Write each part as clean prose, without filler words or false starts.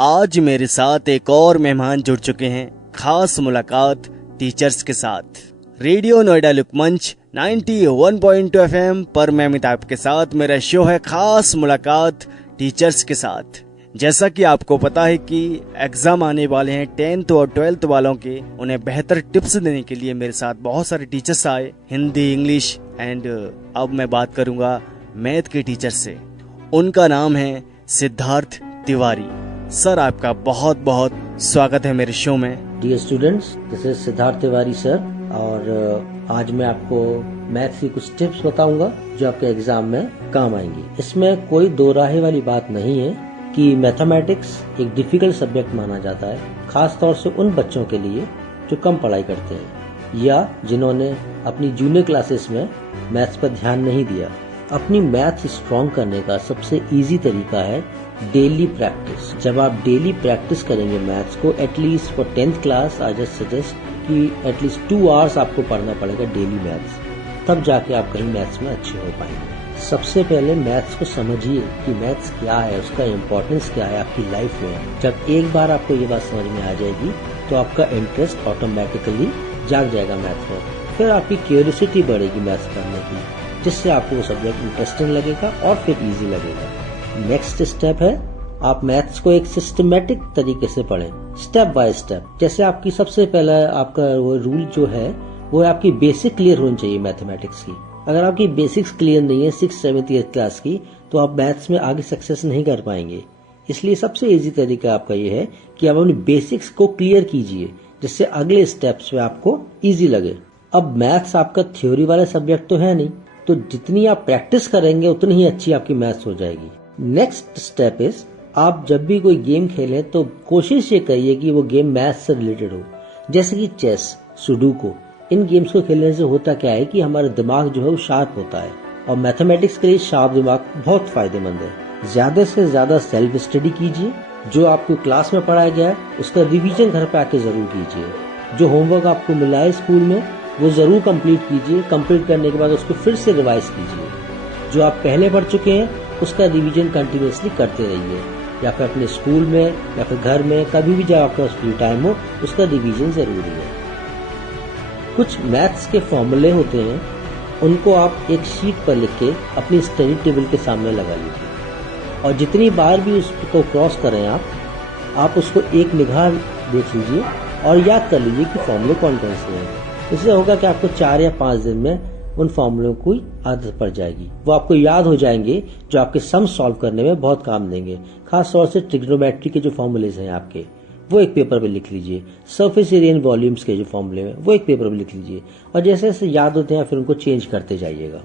आज मेरे साथ एक और मेहमान जुड़ चुके हैं। खास मुलाकात टीचर्स के साथ। रेडियो नोएडा लुकमंच 91.2 FM पर मैं अमिताभ के साथ मेरा शो है खास मुलाकात टीचर्स के साथ। जैसा कि आपको पता है कि एग्जाम आने वाले हैं 10th और 12th वालों के, उन्हें बेहतर टिप्स देने के लिए मेरे साथ बहुत सारे टीचर्स आए, हिंदी, इंग्लिश एंड अब मैं बात करूंगा मैथ के टीचर से। उनका नाम है सिद्धार्थ तिवारी। सर, आपका बहुत बहुत स्वागत है मेरे शो में। Dear students, this is Siddharth Tiwari sir, और आज मैं आपको मैथ्स की कुछ टिप्स बताऊंगा जो आपके एग्जाम में काम आएंगी। इसमें कोई दो राहे वाली बात नहीं है कि मैथमेटिक्स एक डिफिकल्ट सब्जेक्ट माना जाता है, खास तौर से उन बच्चों के लिए जो कम पढ़ाई करते हैं या जिन्होंने अपनी जूनियर क्लासेस में मैथ्स पर ध्यान नहीं दिया। अपनी मैथ्स स्ट्रॉन्ग करने का सबसे इजी तरीका है डेली प्रैक्टिस। जब आप डेली प्रैक्टिस करेंगे मैथ्स को, at least for 10th class I just suggest कि एटलीस्ट 2 hours आपको पढ़ना पड़ेगा डेली मैथ्स, तब जाके आप कहीं मैथ्स में अच्छे हो पाएंगे। सबसे पहले मैथ्स को समझिए कि मैथ्स क्या है, उसका इम्पोर्टेंस क्या है आपकी लाइफ में। जब एक बार आपको ये बात समझ में आ जाएगी तो आपका इंटरेस्ट ऑटोमेटिकली जाग जाएगा मैथ्स में। फिर आपकी क्यूरियोसिटी बढ़ेगी मैथ्स पढ़ने की, जिससे आपको वो सब्जेक्ट इंटरेस्टिंग लगेगा और फिर इजी लगेगा। नेक्स्ट स्टेप है आप मैथ्स को एक सिस्टमेटिक तरीके से पढ़ें, स्टेप बाय स्टेप। जैसे आपकी सबसे पहला आपका वो रूल जो है वो आपकी बेसिक क्लियर होनी चाहिए मैथमेटिक्स की। अगर आपकी बेसिक्स क्लियर नहीं है 6th 7th 8th क्लास की, तो आप मैथ्स में आगे सक्सेस नहीं कर पाएंगे। इसलिए सबसे इजी तरीका आपका ये है कि आप अपनी बेसिक्स को क्लियर कीजिए, जिससे अगले स्टेप्स में आपको इजी लगे। अब मैथ्स आपका थ्योरी वाला सब्जेक्ट तो है नहीं, तो जितनी आप प्रैक्टिस करेंगे उतनी ही अच्छी आपकी मैथ्स हो जाएगी। नेक्स्ट स्टेप इज, आप जब भी कोई गेम खेलें तो कोशिश ये करिए कि वो गेम मैथ्स से रिलेटेड हो, जैसे कि चेस, सुडोकू। इन गेम्स को खेलने से होता क्या है कि हमारा दिमाग जो है वो शार्प होता है, और मैथमेटिक्स के लिए शार्प दिमाग बहुत फायदेमंद है। ज्यादा से ज्यादा सेल्फ स्टडी कीजिए। जो आपको क्लास में पढ़ाया गया है उसका रिविजन घर पे आके जरूर कीजिए। जो होमवर्क आपको मिला है स्कूल में वो जरूर कंप्लीट कीजिए। कंप्लीट करने के बाद उसको फिर से रिवाइज कीजिए। जो आप पहले पढ़ चुके हैं उसका रिवीजन कंटिन्यूअसली करते रहिए, या फिर अपने स्कूल में या फिर घर में, कभी भी जब आपका फ्री टाइम हो उसका रिवीजन जरूरी है। कुछ मैथ्स के फॉर्मूले होते हैं, उनको आप एक शीट पर लिख के अपनी स्टडी टेबल के सामने लगा लीजिए, और जितनी बार भी उसको क्रॉस करें आप उसको एक निगाह देख लीजिए और याद कर लीजिए कि फॉर्मूले कौन कौन से हैं। इससे होगा कि आपको 4 या 5 दिन में उन फॉर्मूलों की आदत पड़ जाएगी, वो आपको याद हो जाएंगे, जो आपके सम सॉल्व करने में बहुत काम देंगे। खास तौर से ट्रिग्नोमेट्री के जो फॉर्मूलेज हैं आपके, वो एक पेपर पे लिख लीजिए। सरफेस एरिया वॉल्यूम्स के जो फॉर्मूले हैं वो एक पेपर पे लिख लीजिए, और जैसे जैसे याद होते हैं फिर उनको चेंज करते जाइएगा।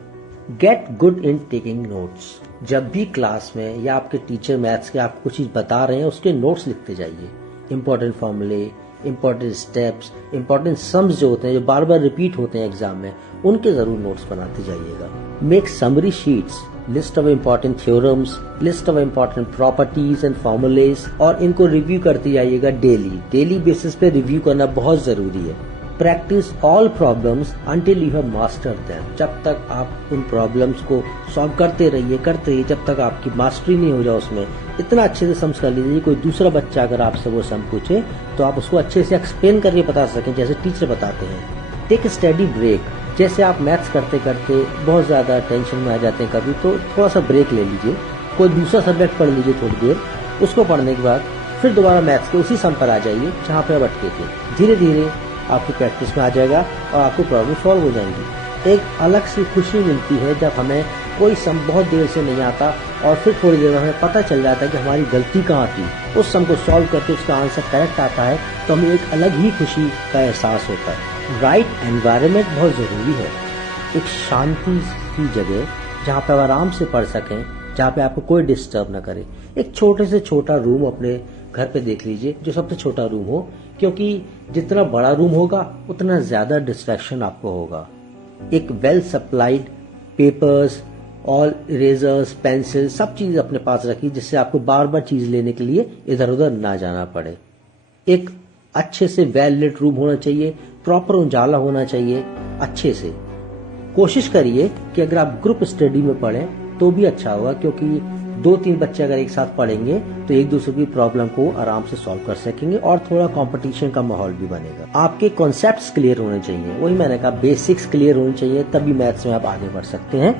Get good in taking notes. जब भी क्लास में या आपके टीचर मैथ्स के आपको कुछ चीज बता रहे हैं उसके नोट्स लिखते जाइए। इंपॉर्टेंट फॉर्मूले, इंपॉर्टेंट स्टेप्स, इंपॉर्टेंट सम्स जो होते हैं, जो बार बार रिपीट होते हैं एग्जाम में, उनके जरूर नोट्स बनाते जाइएगा। Make summary sheets, list of important theorems, list of important properties and formulas, और इनको रिव्यू करते जाइएगा डेली बेसिस पे रिव्यू करना बहुत जरूरी है। Practice all problems until you have mastered them. जब तक आप उन प्रॉब्लम्स को सॉल्व करते रहिए, जब तक आपकी मास्टरी नहीं हो जाए उसमें। इतना अच्छे से समझ कर लीजिए, कोई दूसरा बच्चा अगर आपसे वो सम पूछे तो आप उसको अच्छे से एक्सप्लेन करके बता सकें, जैसे टीचर बताते हैं। Take a study break. जैसे आप मैथ्स करते करते बहुत ज्यादा टेंशन में आ जाते हैं कभी, तो थोड़ा सा ब्रेक ले लीजिए, कोई दूसरा सब्जेक्ट पढ़ लीजिए थोड़ी देर। उसको पढ़ने के बाद फिर दोबारा मैथ्स के उसी सम पर आ जाइए जहाँ पे आप अटके थे। धीरे धीरे आपकी प्रैक्टिस में आ जाएगा और आपको प्रॉब्लम सॉल्व हो जाएंगी। एक अलग सी खुशी मिलती है जब हमें कोई सम बहुत देर से नहीं आता और फिर थोड़ी देर में हमें पता चल जाता है कि हमारी गलती कहाँ थी। उस सम को सॉल्व करके उसका आंसर करेक्ट आता है तो हमें एक अलग ही खुशी का एहसास होता है। राइट एनवायरनमेंट बहुत जरूरी है। एक शांति की जगह जहाँ पे आप आराम से पढ़ सकें, जहाँ पे आपको कोई डिस्टर्ब ना करे। एक छोटे से छोटा रूम अपने घर पे देख लीजिए, जो सबसे छोटा रूम हो, क्योंकि जितना बड़ा रूम होगा उतना ज्यादा डिस्ट्रैक्शन आपको होगा। एक well supplied papers, all erasers, pencil, सब चीज अपने पास रखिए, जिससे आपको बार बार चीज लेने के लिए इधर उधर ना जाना पड़े। एक अच्छे से वेल लिट रूम होना चाहिए, प्रॉपर उजाला होना चाहिए अच्छे से। कोशिश करिए कि अगर आप ग्रुप स्टडी में पढ़ें तो भी अच्छा होगा, क्योंकि 2-3 बच्चे अगर एक साथ पढ़ेंगे तो एक दूसरे की प्रॉब्लम को आराम से सॉल्व कर सकेंगे और थोड़ा कंपटीशन का माहौल भी बनेगा। आपके कॉन्सेप्ट्स क्लियर होने चाहिए, वही मैंने कहा बेसिक्स क्लियर होने चाहिए, तभी मैथ्स में आप आगे बढ़ सकते हैं।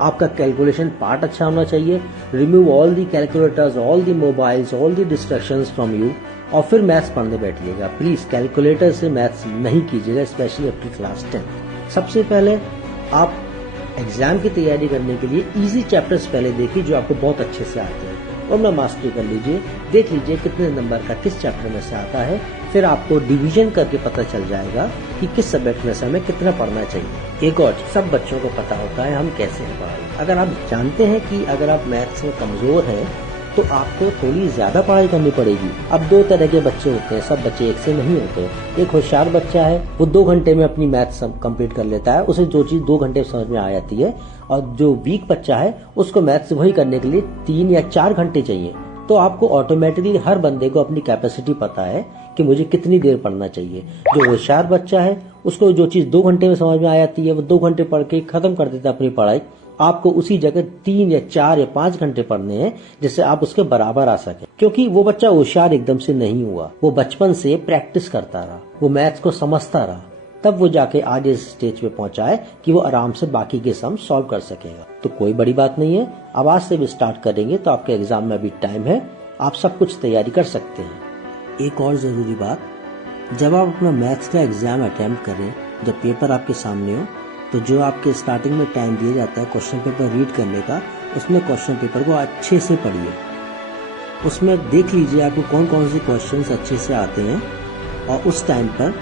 आपका कैलकुलेशन पार्ट अच्छा होना चाहिए। Remove all the calculators, all the mobiles, all the distractions from you और फिर मैथ्स पढ़ने बैठिएगा। प्लीज कैलकुलेटर से मैथ्स नहीं कीजिएगा, स्पेशली अप टू क्लास 10। सबसे पहले आप एग्जाम की तैयारी करने के लिए इजी चैप्टर्स पहले देखिए जो आपको बहुत अच्छे से आते हैं, उनमें मास्टरी कर लीजिए। देख लीजिए कितने नंबर का किस चैप्टर में से आता है, फिर आपको डिवीजन करके पता चल जाएगा कि किस सब्जेक्ट में से हमें कितना पढ़ना चाहिए। एक और सब बच्चों को पता होता है हम कैसे हैं पढ़ाई। अगर आप जानते हैं कि अगर आप मैथ्स में कमजोर हैं तो आपको थोड़ी ज्यादा पढ़ाई करनी पड़ेगी। अब 2 तरह के बच्चे होते हैं, सब बच्चे एक से नहीं होते। एक होशियार बच्चा है, वो 2 घंटे में अपनी मैथ्स कंप्लीट कर लेता है, उसे जो चीज 2 घंटे समझ में आ जाती है। और जो वीक बच्चा है उसको मैथ्स वही करने के लिए 3 या 4 घंटे चाहिए। तो आपको ऑटोमेटिकली हर बंदे को अपनी कैपेसिटी पता है कि मुझे कितनी देर पढ़ना चाहिए। जो होशियार बच्चा है उसको जो चीज 2 घंटे में समझ में आ जाती है वो 2 घंटे पढ़ के खत्म कर देता है अपनी पढ़ाई। आपको उसी जगह 3 या 4 या 5 घंटे पढ़ने हैं जिससे आप उसके बराबर आ सके, क्योंकि वो बच्चा होशियार एकदम से नहीं हुआ, वो बचपन से प्रैक्टिस करता रहा, वो मैथ्स को समझता रहा, तब वो जाके आज इस स्टेज पे पहुंचा है कि वो आराम से बाकी के सम सॉल्व कर सकेगा। तो कोई बड़ी बात नहीं है, अब आज से भी स्टार्ट करेंगे तो आपके एग्जाम में अभी टाइम है, आप सब कुछ तैयारी कर सकते हैं। एक और जरूरी बात, जब आप अपना मैथ्स का एग्जाम अटेम्प्ट करें, जब पेपर आपके सामने हो, तो जो आपके स्टार्टिंग में टाइम दिया जाता है क्वेश्चन पेपर रीड करने का, उसमें क्वेश्चन पेपर को अच्छे से पढ़िए। उसमें देख लीजिए आपको कौन कौन से क्वेश्चंस अच्छे से आते हैं और उस टाइम पर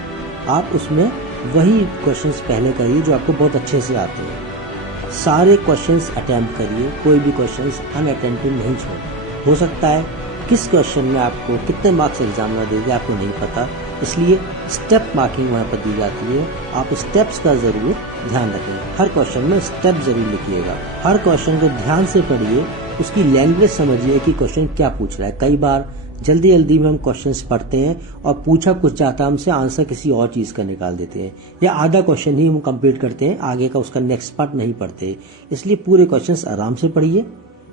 आप उसमें वही क्वेश्चंस पहले करिए जो आपको बहुत अच्छे से आते हैं। सारे क्वेश्चंस अटेम्प्ट करिए, कोई भी क्वेश्चंस अनअटेम्प्टेड नहीं छोड़िए। हो सकता है किस क्वेश्चन में आपको कितने मार्क्स एग्जामिनर देंगे आपको नहीं पता, इसलिए स्टेप मार्किंग वहाँ पर दी जाती है। आप स्टेप्स का जरूर ध्यान रखें, हर क्वेश्चन में स्टेप जरूर लिखिएगा। हर क्वेश्चन को ध्यान से पढ़िए, उसकी लैंग्वेज समझिए कि क्वेश्चन क्या पूछ रहा है। कई बार जल्दी जल्दी में हम क्वेश्चंस पढ़ते हैं और पूछा कुछ जाता है हमसे, आंसर किसी और चीज का निकाल देते हैं, या आधा क्वेश्चन ही हम कंप्लीट करते हैं, आगे का उसका नेक्स्ट पार्ट नहीं पढ़ते। इसलिए पूरे क्वेश्चंस आराम से पढ़िए।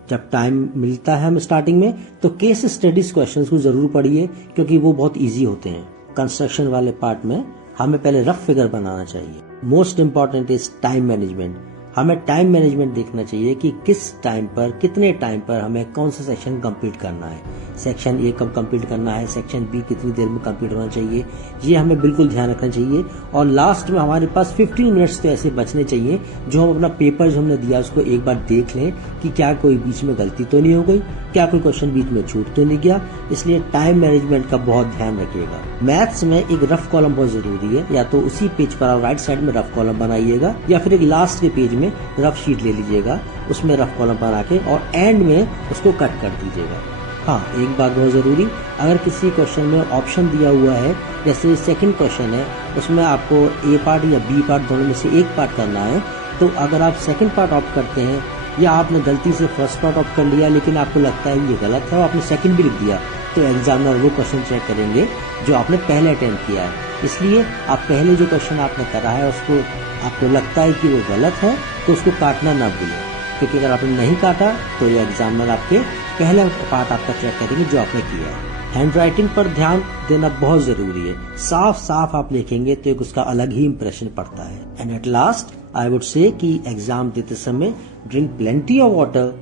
जब टाइम मिलता है हम स्टार्टिंग में तो केस स्टडीज क्वेश्चंस को जरूर पढ़िए, क्योंकि वो बहुत इजी होते हैं। कंस्ट्रक्शन वाले पार्ट में हमें पहले रफ फिगर बनाना चाहिए। Most important is time management. हमें टाइम मैनेजमेंट देखना चाहिए कि किस टाइम पर, कितने टाइम पर हमें कौन सा सेक्शन कंप्लीट करना है। सेक्शन ए कब कंप्लीट करना है, सेक्शन बी कितनी देर में कंप्लीट होना चाहिए, ये हमें बिल्कुल ध्यान रखना चाहिए। और लास्ट में हमारे पास 15 मिनट्स तो ऐसे बचने चाहिए जो हम अपना पेपर जो हमने दिया उसको एक बार देख लें कि क्या कोई बीच में गलती तो नहीं हो गई, क्या कोई क्वेश्चन बीच में छूट तो नहीं गया। इसलिए टाइम मैनेजमेंट का बहुत ध्यान रखिएगा। मैथ्स में एक रफ कॉलम बहुत जरूरी है, या तो उसी पेज पर आप राइट साइड में रफ कॉलम बनाइएगा या फिर एक लास्ट के पेज में रफ शीट ले लीजिएगा, उसमें रफ कॉलम बना के और एंड में उसको कट कर दीजिएगा। हाँ, एक बात बहुत जरूरी, अगर किसी क्वेश्चन में ऑप्शन दिया हुआ है, जैसे सेकंड क्वेश्चन है, उसमें आपको ए पार्ट या बी पार्ट दोनों में से एक पार्ट करना है, तो अगर आप सेकंड पार्ट ऑप्ट करते हैं या आपने गलती से फर्स्ट पार्ट ऑप्ट कर लिया लेकिन आपको लगता है ये गलत है और आपने सेकंड भी लिख दिया, तो एग्जामिनर वो क्वेश्चन चेक करेंगे जो आपने पहले अटेम्प्ट किया है। इसलिए आप पहले जो क्वेश्चन आपने करा है उसको आपको लगता है कि वो गलत है तो उसको काटना ना भूलें, क्योंकि अगर आपने नहीं काटा तो ये एग्जामिनर आपके पहला पार्ट आपका चेक करेंगे जो आपने किया है। हैंड राइटिंग पर ध्यान देना बहुत जरूरी है। साफ साफ आप लिखेंगे तो एक उसका अलग ही इंप्रेशन पड़ता है। And at last I would say कि एग्जाम देते समय drink plenty of water,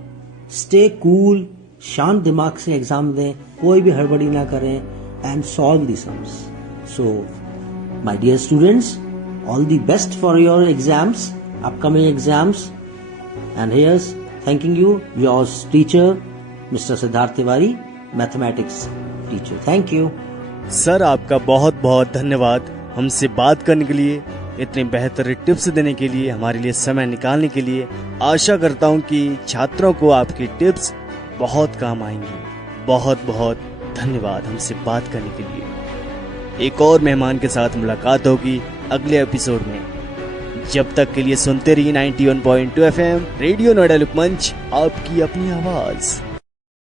stay cool, शांत दिमाग से एग्जाम दें, कोई भी हड़बड़ी ना करें, and solve the sums. So my dear students, all the best for your exams, upcoming exams, and here's thanking you, your teacher Mr. Siddharth Tiwari, mathematics teacher. Thank you. Sir आपका बहुत बहुत धन्यवाद हमसे बात करने के लिए, इतने बेहतर टिप्स देने के लिए, हमारे लिए समय निकालने के लिए। आशा करता हूँ कि छात्रों को आपकी टिप्स बहुत काम आएंगी। बहुत बहुत धन्यवाद हमसे बात करने के लिए। एक और मेहमान के साथ मुलाकात होगी अगले एपिसोड में। जब तक के लिए सुनते रहिए 91.2 FM रेडियो नोएडा लुकमंच, आपकी अपनी आवाज।